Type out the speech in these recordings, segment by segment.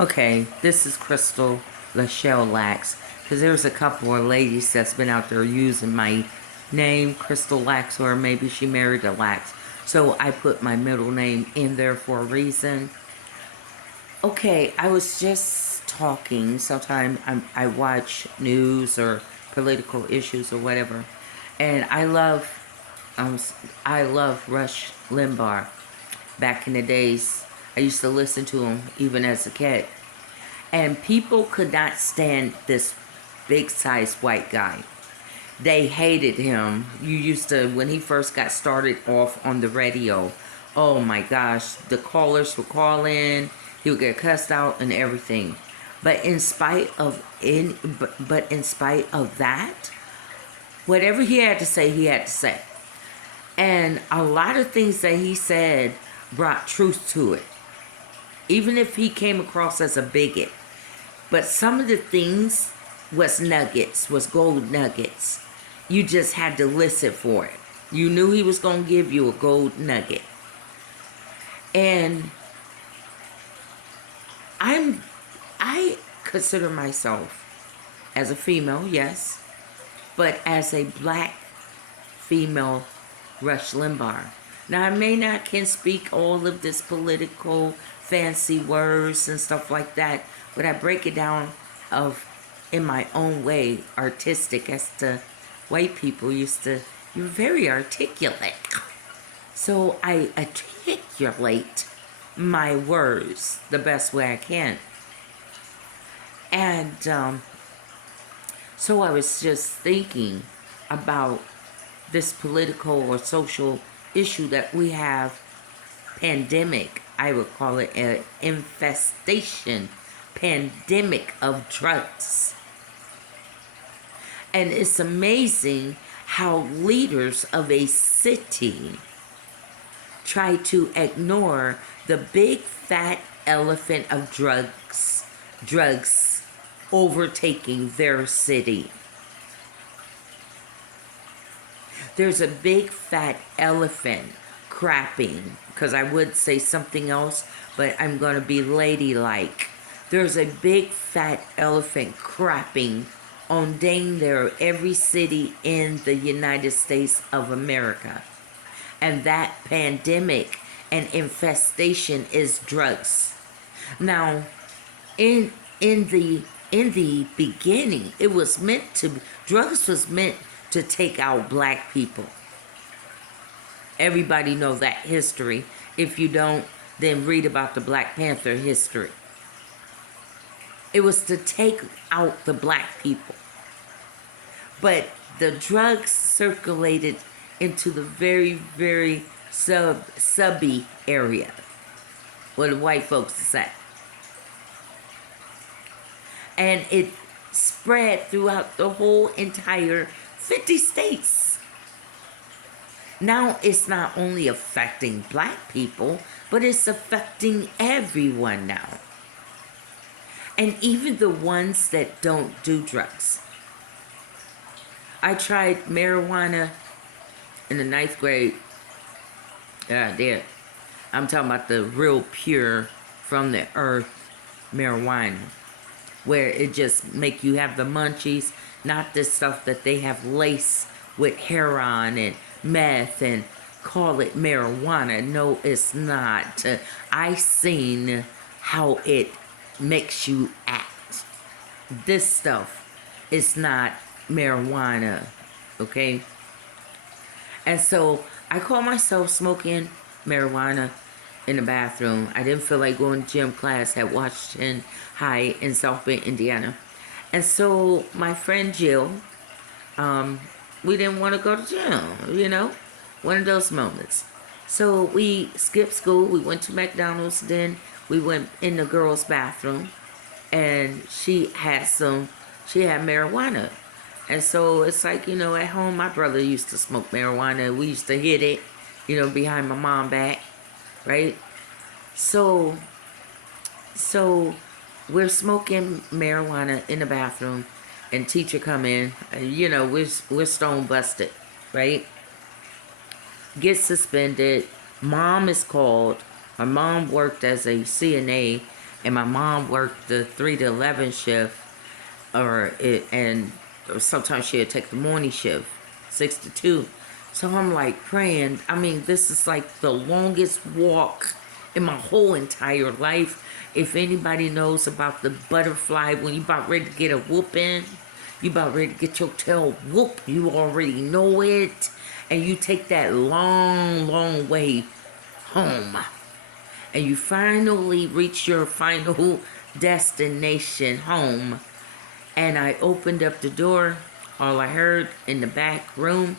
Okay, this is Crystal Lashelle Lax, because there's a couple of ladies that's been out there using my name, Crystal Lax, or maybe she married a Lax. So I put my middle name in there for a reason. Okay, I was just talking. Sometimes I watch news or political issues or whatever, and um, I love Rush Limbaugh. Back in the days, I used to listen to him even as a kid. And people could not stand this big sized white guy. They hated him. You used to, when he first got started off on the radio, oh my gosh, the callers would call in, he would get cussed out and everything. But in spite of that, whatever he had to say, he had to say. And a lot of things that he said brought truth to it, even if he came across as a bigot. But some of the things was nuggets, was gold nuggets. You just had to listen for it. You knew he was going to give you a gold nugget. And I consider myself as a female, yes, but as a black female Rush Limbaugh. Now, I may not can speak all of this political fancy words and stuff like that, but I break it down in my own way, artistic, as to white people you're very articulate. So I articulate my words the best way I can. And so I was just thinking about this political or social issue that we have, pandemic. I would call it an infestation pandemic of drugs. And it's amazing how leaders of a city try to ignore the big fat elephant of drugs overtaking their city. There's a big fat elephant crapping, because I would say something else, but I'm going to be ladylike. There's a big fat elephant crapping on dang near every city in the United States of America. And that pandemic and infestation is drugs. Now, in the beginning, drugs was meant to take out black people. Everybody know that history. If you don't, then read about the Black Panther history. It was to take out the black people. But the drugs circulated into the very, very subby area, where the white folks is at. And it spread throughout the whole entire 50 states. Now it's not only affecting black people, but it's affecting everyone now. And even the ones that don't do drugs. I tried marijuana in the 9th grade. Yeah, I did. I'm talking about the real pure, from the earth marijuana, where it just make you have the munchies, not this stuff that they have laced with heroin and meth and call it marijuana. No, it's not. I seen how it makes you act. This stuff is not marijuana, okay? And so I caught myself smoking marijuana in the bathroom. I didn't feel like going to gym class at Washington High in South Bend, Indiana. And so my friend Jill, we didn't want to go to gym, one of those moments. So we skipped school, we went to McDonald's, then we went in the girls' bathroom, and she had marijuana. And so it's like, at home, my brother used to smoke marijuana. We used to hit it, behind my mom back, right? So we're smoking marijuana in the bathroom, and teacher come in, we're stone busted, right? Get suspended. Mom is called. My mom worked as a CNA, and my mom worked the 3 to 11 shift, and sometimes she'd take the morning shift, 6 to 2. So I'm like praying. I mean, this is like the longest walk in my whole entire life. If anybody knows about the butterfly, when you about ready to get a whooping, you about ready to get your tail whooped, you already know it. And you take that long, long way home. And you finally reach your final destination home. And I opened up the door. All I heard in the back room,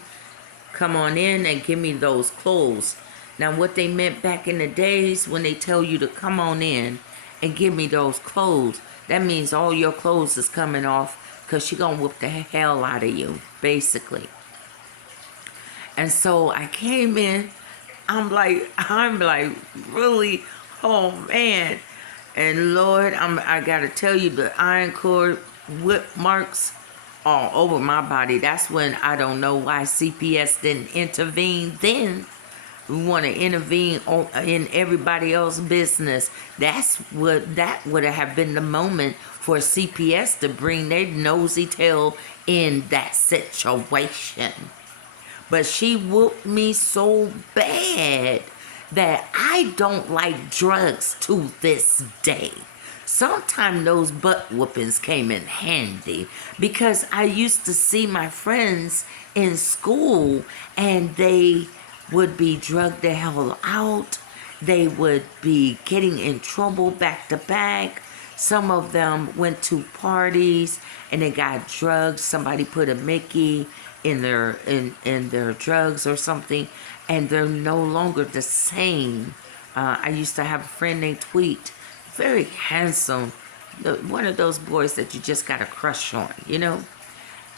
come on in and give me those clothes. Now, what they meant back in the days when they tell you to come on in and give me those clothes, that means all your clothes is coming off because she gonna whoop the hell out of you, basically. And so I came in, I'm like, really, oh man. And Lord, I gotta tell you, the iron cord whip marks all over my body. That's when I don't know why CPS didn't intervene then. We want to intervene in everybody else's business. That would have been the moment for CPS to bring their nosy tail in that situation. But she whooped me so bad that I don't like drugs to this day. Sometimes those butt whoopings came in handy because I used to see my friends in school and they would be drugged the hell out. They would be getting in trouble back to back. Some of them went to parties and they got drugs. Somebody put a Mickey in their drugs or something, and they're no longer the same. I used to have a friend named Tweet, very handsome, one of those boys that you just got a crush on,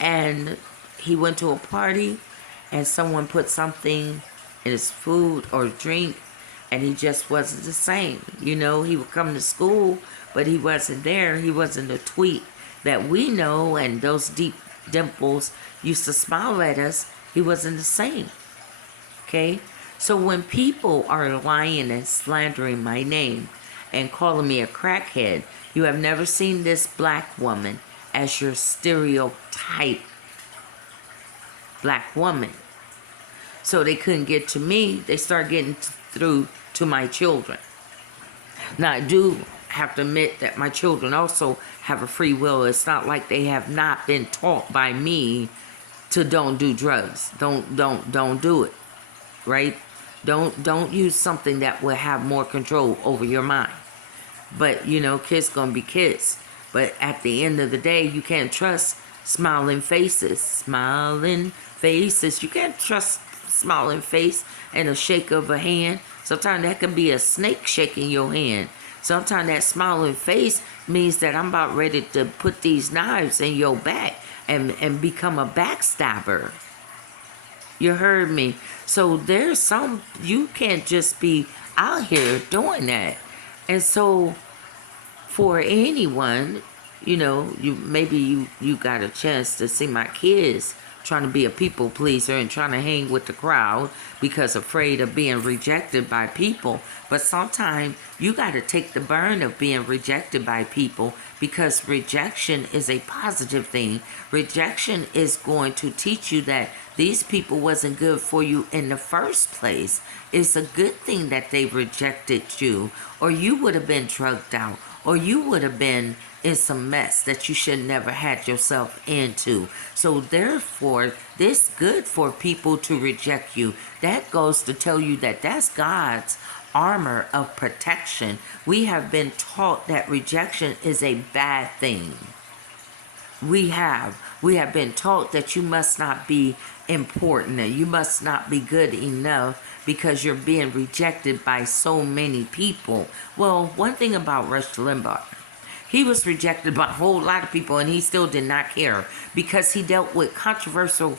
And he went to a party, and someone put something in his food or drink, and he just wasn't the same. He would come to school, but he wasn't there. He wasn't the Tweet that we know, and those deep dimples used to smile at us. He wasn't the same. Okay? So when people are lying and slandering my name and calling me a crackhead, you have never seen this black woman as your stereotype black woman. So they couldn't get to me. They start getting through to my children. Now, I do have to admit that my children also have a free will. It's not like they have not been taught by me to don't do drugs. Don't do it, right? Don't use something that will have more control over your mind. But kids gonna be kids. But at the end of the day, you can't trust smiling faces. Smiling faces. You can't trust smiling face and a shake of a hand. Sometimes that can be a snake shaking your hand. Sometimes that smiling face means that I'm about ready to put these knives in your back and become a backstabber. You heard me. So there's you can't just be out here doing that. And so for anyone, you got a chance to see my kids trying to be a people pleaser and trying to hang with the crowd because afraid of being rejected by people. But sometimes you got to take the burn of being rejected by people, because rejection is a positive thing. Rejection is going to teach you that these people wasn't good for you in the first place. It's a good thing that they rejected you, or you would have been drugged out, or you would have been in some mess that you should never had yourself into. So therefore, this good for people to reject you. That goes to tell you that that's God's armor of protection. We have been taught that rejection is a bad thing. We have been taught that you must not be important and you must not be good enough because you're being rejected by so many people. Well, one thing about Rush Limbaugh, he was rejected by a whole lot of people and he still did not care because he dealt with controversial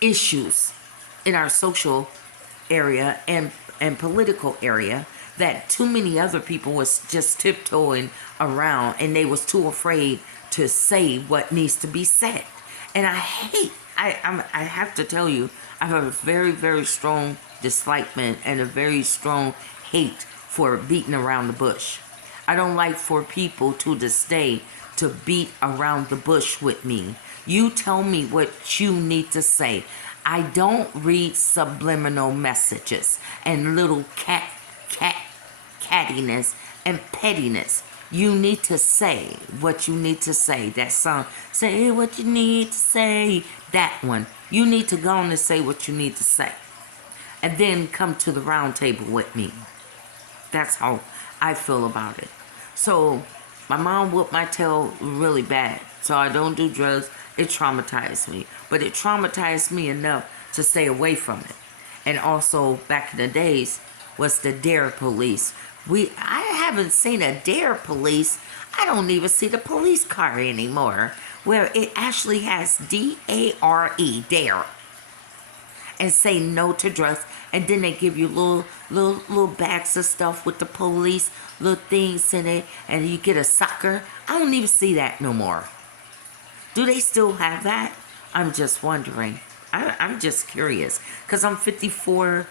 issues in our social area and political area that too many other people was just tiptoeing around, and they was too afraid to say what needs to be said. And I have to tell you, I have a very, very strong dislikement and a very strong hate for beating around the bush. I don't like for people to this day to beat around the bush with me. You tell me what you need to say. I don't read subliminal messages and little cattiness and pettiness. You need to say what you need to say. That song, say what you need to say. That one. You need to go on and say what you need to say. And then come to the round table with me. That's how I feel about it. So, my mom whooped my tail really bad. So I don't do drugs. It traumatized me. But it traumatized me enough to stay away from it. And also, back in the days, was the dare police. I haven't seen a dare police. I don't even see the police car anymore. Where it actually has D-A-R-E, dare. And say no to drugs. And then they give you little bags of stuff with the police, little things in it, and you get a sucker. I don't even see that no more. Do they still have that? I'm just wondering. I'm just curious. Because I'm 54.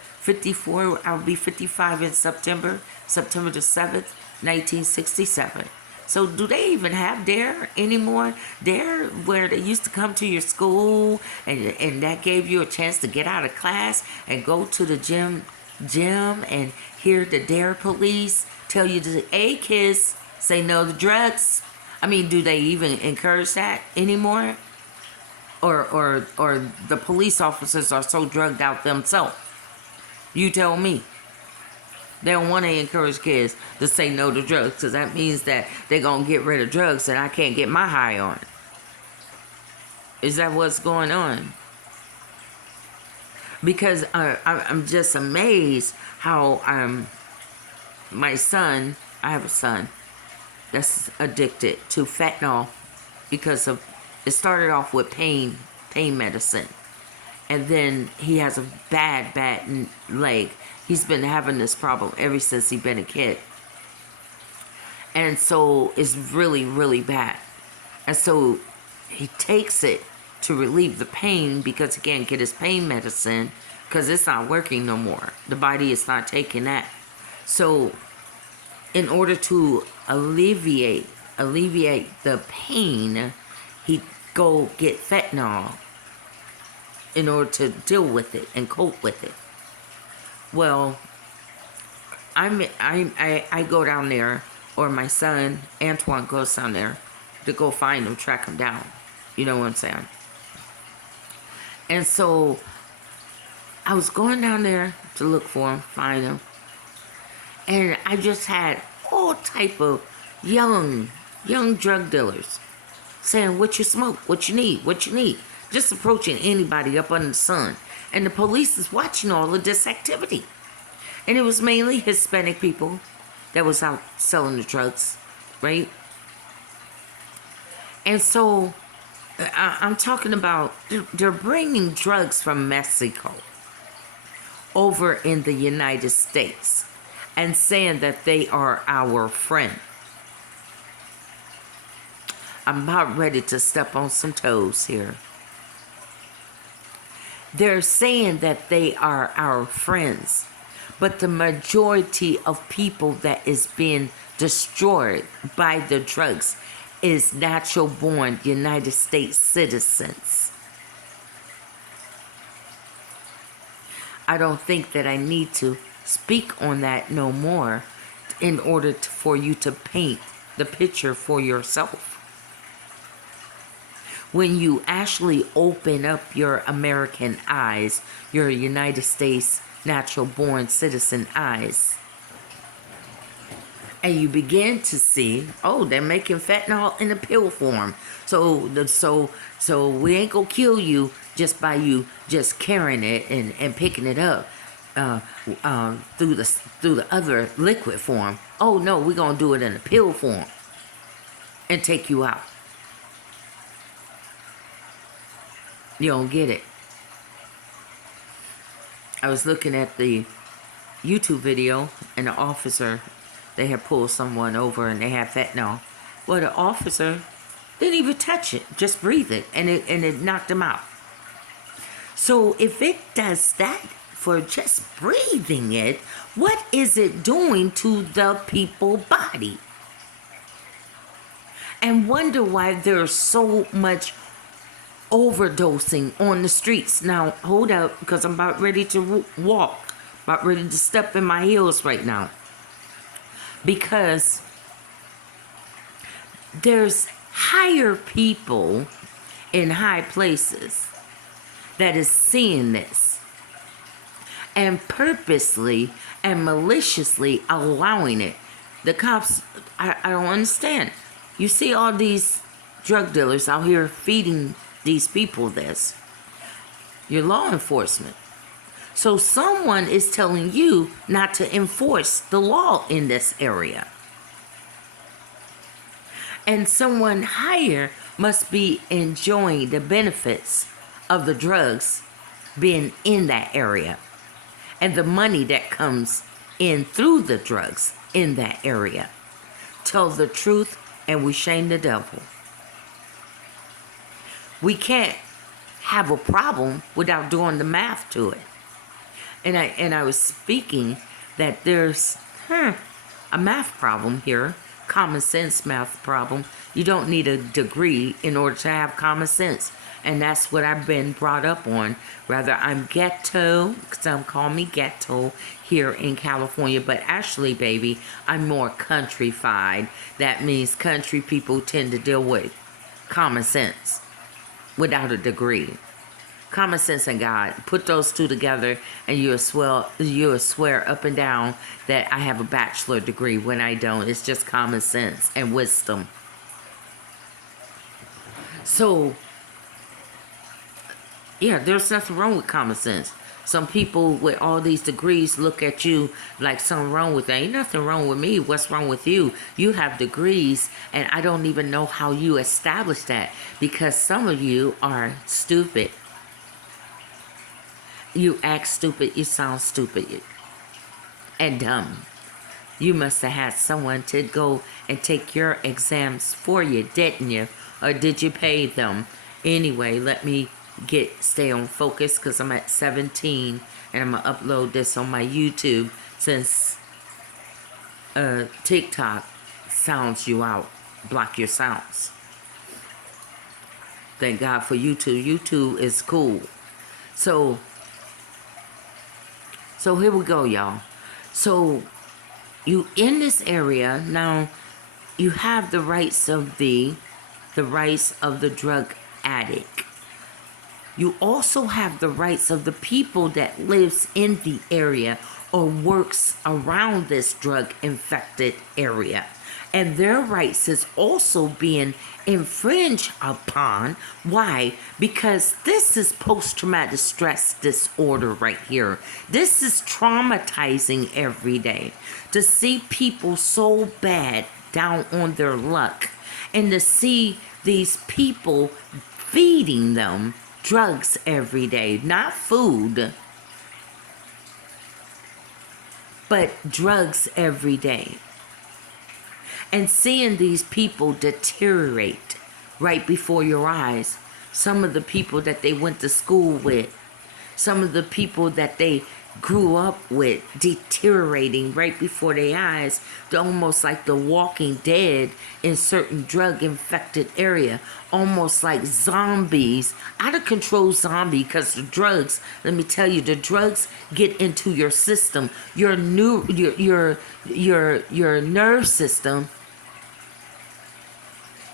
I'll be 55 in September the 7th, 1967. So do they even have DARE anymore? DARE, where they used to come to your school and that gave you a chance to get out of class and go to the gym and hear the DARE police tell you to, hey kids, say no to drugs. I mean, do they even encourage that anymore? Or the police officers are so drugged out themselves? You tell me. They don't want to encourage kids to say no to drugs because that means that they're going to get rid of drugs and I can't get my high on. Is that what's going on? Because I'm just amazed how my son, I have a son that's addicted to fentanyl because of, it started off with pain medicine. And then he has a bad leg. He's been having this problem ever since he's been a kid. And so it's really, really bad. And so he takes it to relieve the pain because he can't get his pain medicine because it's not working no more. The body is not taking that. So in order to alleviate the pain, he go get fentanyl in order to deal with it and cope with it. Well, I go down there, or my son Antoine goes down there to go find him, track him down. You know what I'm saying? And so I was going down there to look for him, find him, and I just had all type of young drug dealers saying, "What you smoke? What you need?" Just approaching anybody up under the sun. And the police is watching all of this activity. And it was mainly Hispanic people that was out selling the drugs, right? And so I'm talking about, they're bringing drugs from Mexico over in the United States and saying that they are our friend. I'm about ready to step on some toes here. They're saying that they are our friends, but the majority of people that is being destroyed by the drugs is natural born United States citizens. I don't think that I need to speak on that no more in order for you to paint the picture for yourself. When you actually open up your American eyes, your United States natural born citizen eyes, and you begin to see, oh, they're making fentanyl in a pill form. So we ain't gonna kill you just by you just carrying it and picking it up through the other liquid form. Oh no, we're gonna do it in a pill form and take you out. You don't get it. I was looking at the YouTube video and the officer, they had pulled someone over and they had fentanyl. Well, the officer didn't even touch it, just breathe it, and it knocked him out. So if it does that for just breathing it, what is it doing to the people body? And wonder why there's so much overdosing on the streets. Now, hold up, because I'm about ready to walk, about ready to step in my heels right now. Because there's higher people in high places that is seeing this and purposely and maliciously allowing it. The cops, I don't understand. You see all these drug dealers out here feeding these people this. Your law enforcement. So someone is telling you not to enforce the law in this area. And someone higher must be enjoying the benefits of the drugs being in that area and the money that comes in through the drugs in that area. Tell the truth and we shame the devil. We can't have a problem without doing the math to it. And I was speaking that there's a math problem here, common sense math problem. You don't need a degree in order to have common sense. And that's what I've been brought up on. Rather, I'm ghetto, some call me ghetto here in California. But actually, baby, I'm more countrified. That means country people tend to deal with common sense without a degree. Common sense and God. Put those two together and you'll swear up and down that I have a bachelor degree when I don't. It's just common sense and wisdom. So, yeah, there's nothing wrong with common sense. Some people with all these degrees look at you like something wrong with that. Ain't nothing wrong with me. What's wrong with you? You have degrees, and I don't even know how you establish that because some of you are stupid. You act stupid. You sound stupid and dumb. You must have had someone to go and take your exams for you, didn't you? Or did you pay them? Anyway, let me stay on focus because I'm at 17 and I'm gonna upload this on my YouTube since TikTok sounds you out, block your sounds. Thank God for YouTube. YouTube is cool. So here we go, y'all. So you in this area now, you have the rights of the drug addict. You also have the rights of the people that lives in the area or works around this drug infected area. And their rights is also being infringed upon. Why? Because this is post-traumatic stress disorder right here. This is traumatizing every day. To see people so bad down on their luck and to see these people feeding them drugs every day, not food, but drugs every day. And seeing these people deteriorate right before your eyes. Some of the people that they went to school with, some of the people that they grew up with deteriorating right before their eyes. They're almost like the Walking Dead in certain drug infected area, almost like zombies, out of control zombie, because the drugs, let me tell you, the drugs get into your system, your nerve system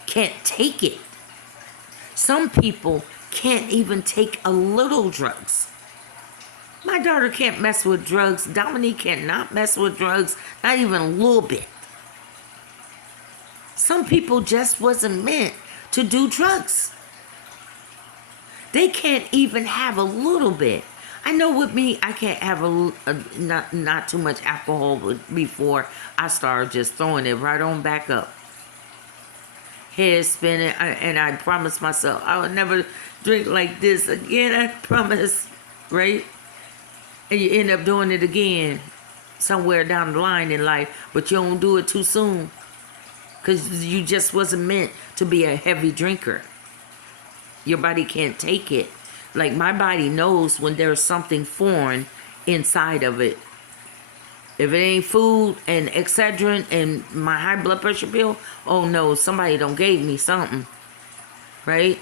can't take it. Some people can't even take a little drugs. My daughter can't mess with drugs. Dominique cannot mess with drugs, not even a little bit. Some people just wasn't meant to do drugs. They can't even have a little bit. I know with me, I can't have not too much alcohol before I start just throwing it right on back up. Head spinning, and I promised myself I would never drink like this again. I promise, right? And you end up doing it again somewhere down the line in life, but you don't do it too soon because you just wasn't meant to be a heavy drinker. Your body can't take it. Like my body knows when there's something foreign inside of it. If it ain't food and Excedrin and my high blood pressure pill, oh no, somebody don't gave me something, right?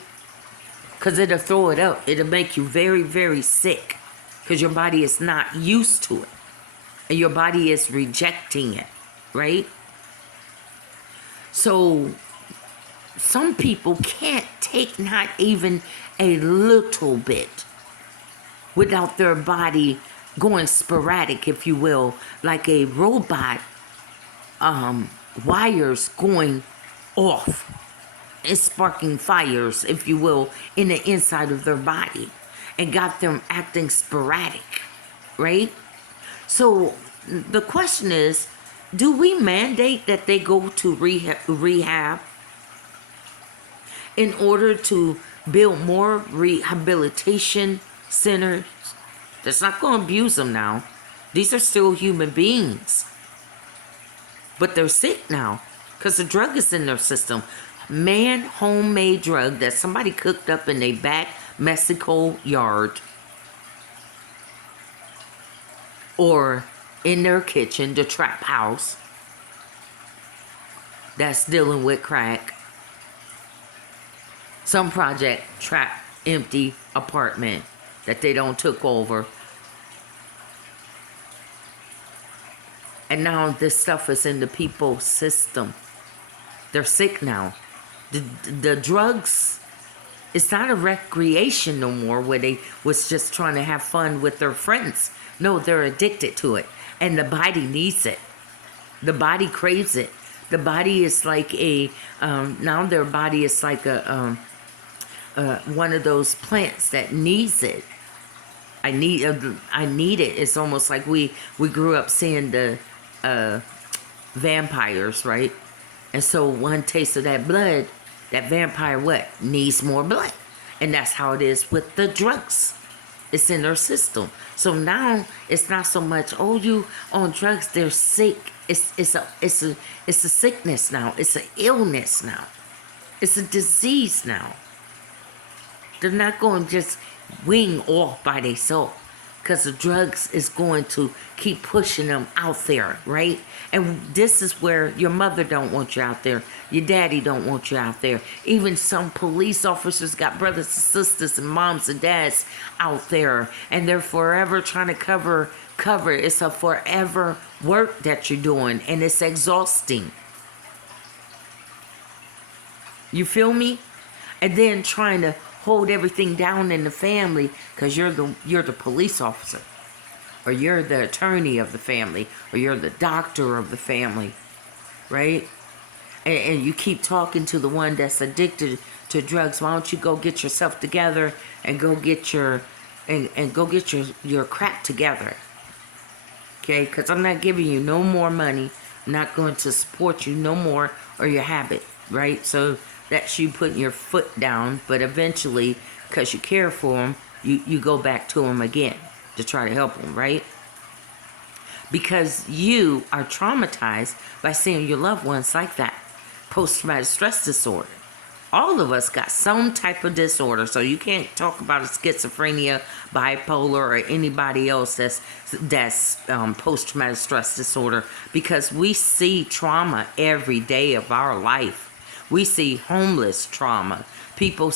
Because it'll throw it up. It'll make you very, very sick because your body is not used to it. And your body is rejecting it, right? So some people can't take not even a little bit without their body going sporadic, if you will, like a robot, wires going off and sparking fires, if you will, in the inside of their body, and got them acting sporadic, right? So the question is, do we mandate that they go to rehab in order to build more rehabilitation centers? That's not going to abuse them now. These are still human beings. But they're sick now because the drug is in their system. Homemade drug that somebody cooked up in their back Mexico yard. Or in their kitchen, the trap house. That's dealing with crack. Some project trap empty apartment that they don't took over. And now this stuff is in the people's system. They're sick now. The drugs, it's not a recreation no more where they was just trying to have fun with their friends. No, they're addicted to it. And the body needs it. The body craves it. The body is like now their body is like one of those plants that needs it. I need it. It's almost like we grew up seeing the vampires, right? And so one taste of that blood, that vampire needs more blood. And that's how it is with the drugs. It's in their system. So now it's not so much, oh, you on drugs, they're sick. It's a sickness now. It's an illness now. It's a disease now. They're not going to just wing off by themselves because the drugs is going to keep pushing them out there, right? And this is where your mother don't want you out there. Your daddy don't want you out there. Even some police officers got brothers and sisters and moms and dads out there, and they're forever trying to cover. It's a forever work that you're doing, and it's exhausting. You feel me? And then trying to hold everything down in the family because you're the police officer, or you're the attorney of the family, or you're the doctor of the family, right? And you keep talking to the one that's addicted to drugs. Why don't you go get yourself together and go get your crap together? Okay, because I'm not giving you no more money. I'm not going to support you no more, or your habit, right? So that's you putting your foot down, but eventually, because you care for them, you go back to them again to try to help them, right? Because you are traumatized by seeing your loved ones like that. Post-traumatic stress disorder. All of us got some type of disorder, so you can't talk about schizophrenia, bipolar, or anybody else that's post-traumatic stress disorder, because we see trauma every day of our life. We see homeless trauma. People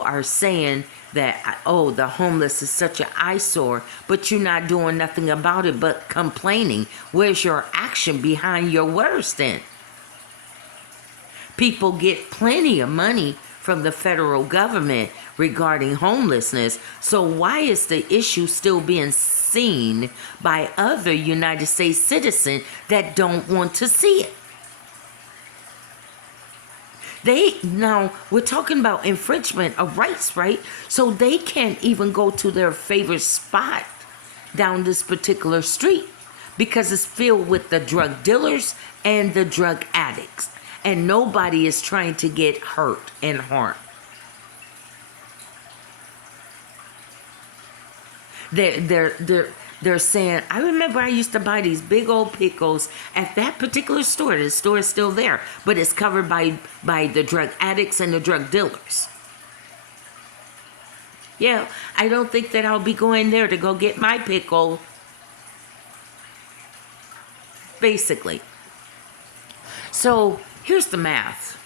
are saying that, oh, the homeless is such an eyesore, but you're not doing nothing about it but complaining. Where's your action behind your words then? People get plenty of money from the federal government regarding homelessness. So why is the issue still being seen by other United States citizens that don't want to see it? Now we're talking about infringement of rights, right? So they can't even go to their favorite spot down this particular street because it's filled with the drug dealers and the drug addicts, and nobody is trying to get hurt and harmed. They're saying, I remember I used to buy these big old pickles at that particular store. The store is still there, but it's covered by the drug addicts and the drug dealers. Yeah, I don't think that I'll be going there to go get my pickle, basically. So here's the math.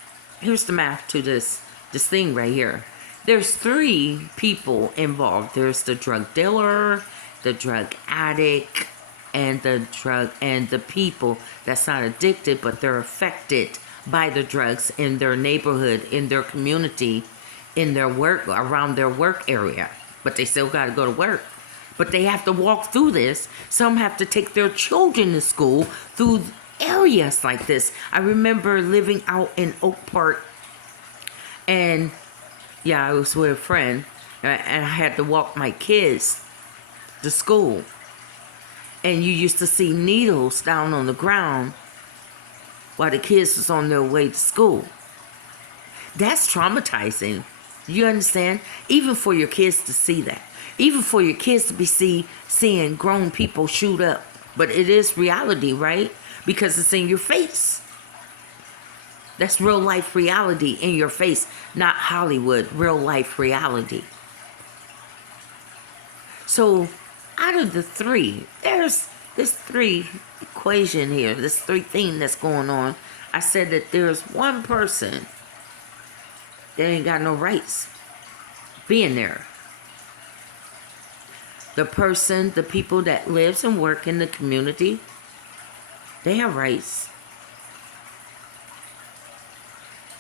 Here's the math to this thing right here. There's three people involved. There's the drug dealer, the drug addict, and the people that's not addicted, but they're affected by the drugs in their neighborhood, in their community, in their work, around their work area. But they still got to go to work. But they have to walk through this. Some have to take their children to school through areas like this. I remember living out in Oak Park, and yeah, I was with a friend, and I had to walk my kids to school. And you used to see needles down on the ground while the kids was on their way to school. That's traumatizing. You understand? Even for your kids to see that. Even for your kids to be seeing grown people shoot up. But it is reality, right? Because it's in your face. That's real life reality in your face. Not Hollywood. Real life reality. So out of the three, there's this three equation here. This three thing that's going on. I said that there's one person that ain't got no rights being there. The person, the people that lives and work in the community, they have rights.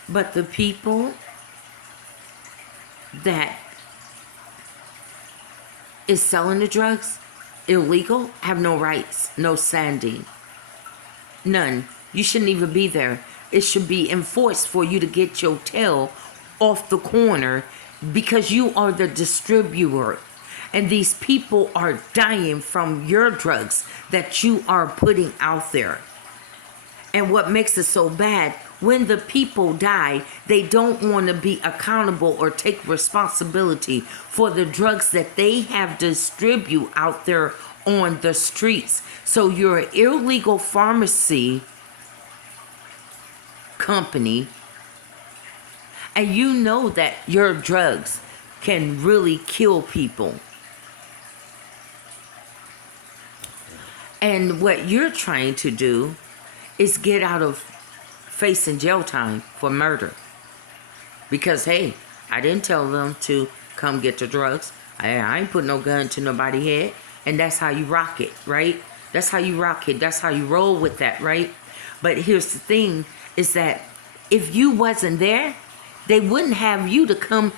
But the people that is selling the drugs, illegal, have no rights, no standing. None. You shouldn't even be there. It should be enforced for you to get your tail off the corner because you are the distributor. And these people are dying from your drugs that you are putting out there. And what makes it so bad, when the people die, they don't want to be accountable or take responsibility for the drugs that they have distribute out there on the streets. So you're an illegal pharmacy company, and you know that your drugs can really kill people. And what you're trying to do is get out of facing jail time for murder. Because, hey, I didn't tell them to come get the drugs. I ain't put no gun to nobody's head. And that's how you rock it, right? That's how you rock it. That's how you roll with that, right? But here's the thing, is that if you wasn't there, they wouldn't have you to come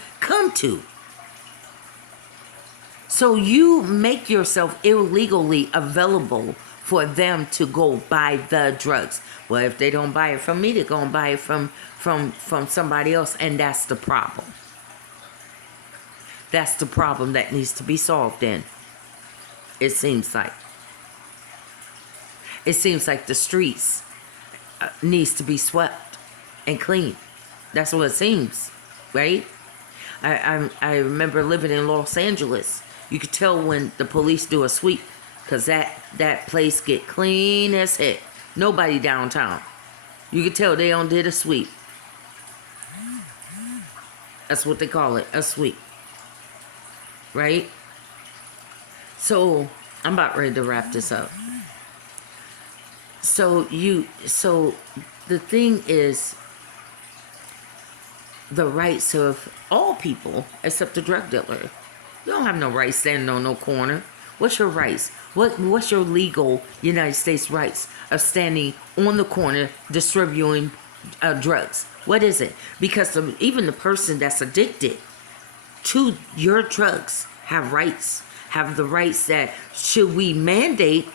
to. So you make yourself illegally available for them to go buy the drugs. Well, if they don't buy it from me, they're going to buy it from somebody else, and that's the problem. That's the problem that needs to be solved then. It seems like. It seems like the streets needs to be swept and cleaned. That's what it seems, right? I remember living in Los Angeles. You could tell when the police do a sweep, because that place get clean as heck. Nobody downtown. You could tell they did a sweep. That's what they call it, a sweep. Right? So I'm about ready to wrap this up. So the thing is, the rights of all people except the drug dealer. You don't have no rights standing on no corner. What's your rights? What's your legal United States rights of standing on the corner distributing drugs? What is it? Because even the person that's addicted to your drugs have rights. Have the rights that should we mandate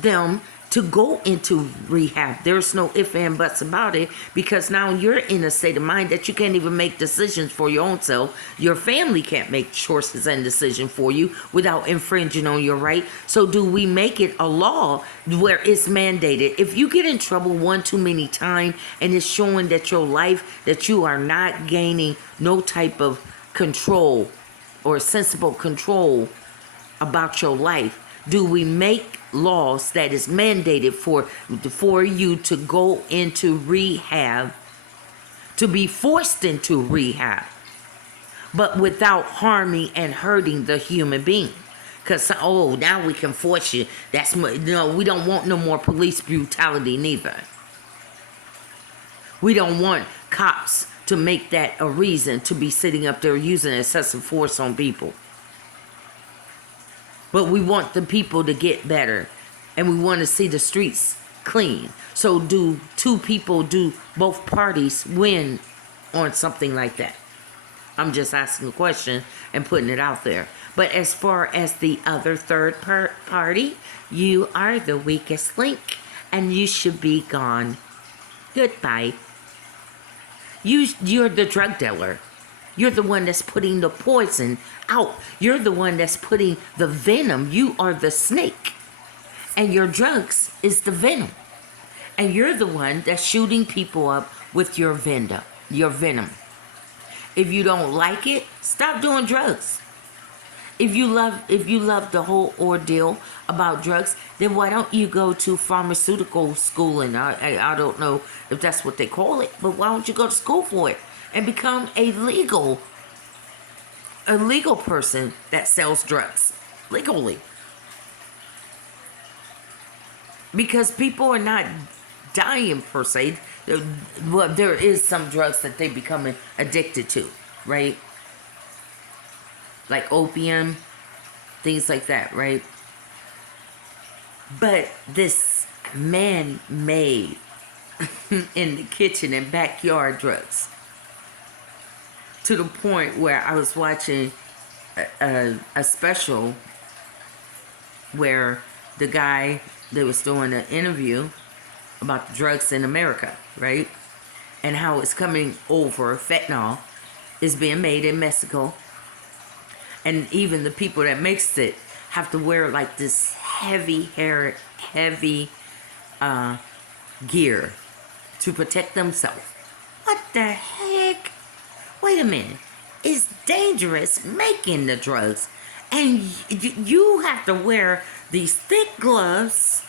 them to go into rehab. There's no ifs and buts about it, because now you're in a state of mind that you can't even make decisions for your own self. Your family can't make choices and decisions for you without infringing on your right. So do we make it a law where it's mandated? If you get in trouble one too many times and it's showing that your life, that you are not gaining no type of control or sensible control about your life, do we make laws that is mandated for you to go into rehab, to be forced into rehab? but without harming and hurting the human being. Because, oh, now we can force you. No, we don't want no more police brutality neither. We don't want cops to make that a reason to be sitting up there using excessive force on people. But we want the people to get better. And we want to see the streets clean. So do both parties win on something like that? I'm just asking a question and putting it out there. But as far as the other third party, you are the weakest link. And you should be gone. Goodbye. You're the drug dealer. You're the one that's putting the poison out. You're the one that's putting the venom. You are the snake. And your drugs is the venom. And you're the one that's shooting people up with your venom. If you don't like it, stop doing drugs. If you love the whole ordeal about drugs, then why don't you go to pharmaceutical school? And I don't know if that's what they call it, but why don't you go to school for it and become a legal person that sells drugs legally? Because people are not dying per se. Well, there is some drugs that they become addicted to, right? Like opium, things like that, right? But this man-made in the kitchen and backyard drugs, to the point where I was watching a special where the guy that was doing an interview about the drugs in America, right? And how it's coming over, fentanyl is being made in Mexico. And even the people that makes it have to wear like this heavy gear to protect themselves. What the heck? Wait a minute. It's dangerous making the drugs. And you have to wear these thick gloves